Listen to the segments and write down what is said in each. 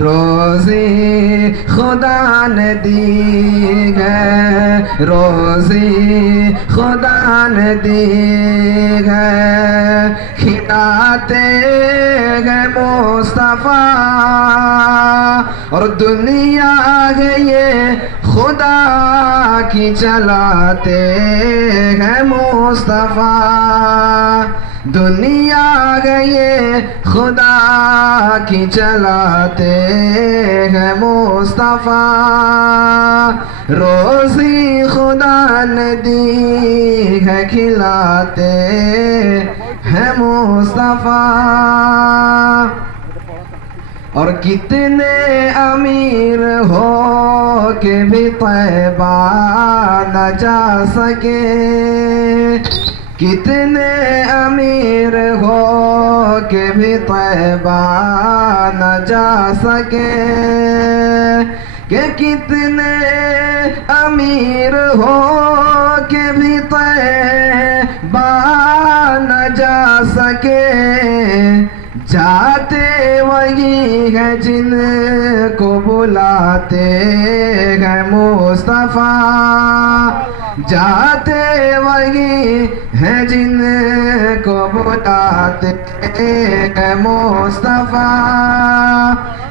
روزی خدا نے دی ہے، روزی خدا نے دی ہے، کھلاتے ہیں مصطفیٰ اور دنیا ہے یہ خدا کی چلاتے ہیں مصطفیٰ، دنیا گئے خدا کی چلاتے ہیں مصطفیٰ، روزی خدا نے دی ہے کھلاتے ہیں مصطفیٰ، اور کتنے امیر ہو کے بھی طیبہ نہ جا سکے، کتنے امیر ہو کے بھی طیبہ نہ جا سکے، کہ کتنے امیر ہو کے بھی طیبہ نہ جا سکے، جاتے وہی ہیں جن کو بلاتے ہیں مصطفیٰ، جاتے وہی ہیں جن کو بلاتے ہیں مصطفیٰ،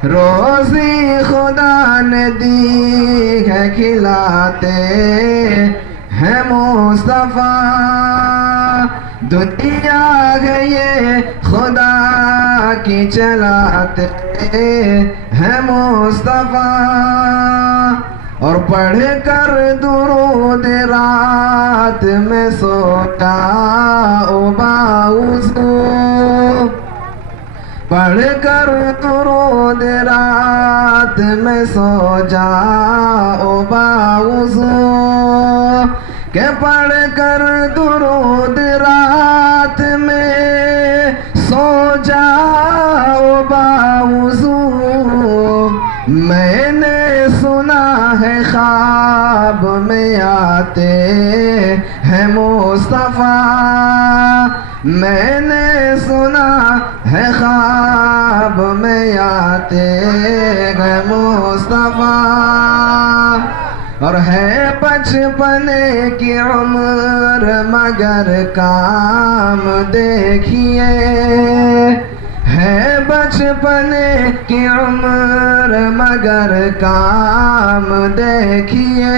روزی خدا نے دی ہے کھلاتے ہیں مصطفیٰ، دنیا ہے یہ خدا کی چلاتے ہیں مصطفیٰ، اور پڑھ کر درود رات میں سوتا باوضو، پڑھ کر درود رات میں سو جاؤ باوضو، کہ پڑھ کر درود رات میں سو جاؤ باوضو، میں نے سنا ہے خواب میں آتے ہیں مصطفیٰ، میں نے سنا ہے خواب میں آتے ہیں مصطفیٰ، اور ہے بچپنے کی عمر مگر کام دیکھیے، ہے بچپنے کی عمر مگر کام دیکھیے،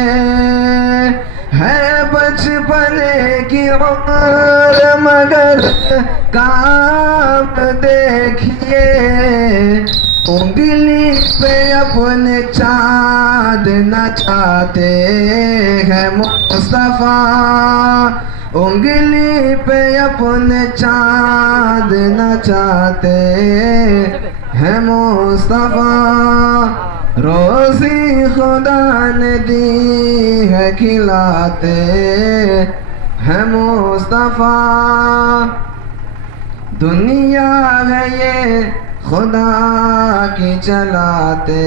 ہے بچپنے کی عمر مگر کام دیکھیے، انگلی پہ اپنے چاند نچاتے ہیں مصطفیٰ، انگلی پہ اپنے چاند نچاتے ہیں مصطفیٰ، روزی خدا نے دی ہے کھلاتے ہیں مصطفیٰ، دنیا ہے یہ خدا کی چلاتے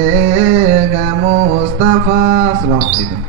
ہیں مصطفیٰ، السلام علیکم۔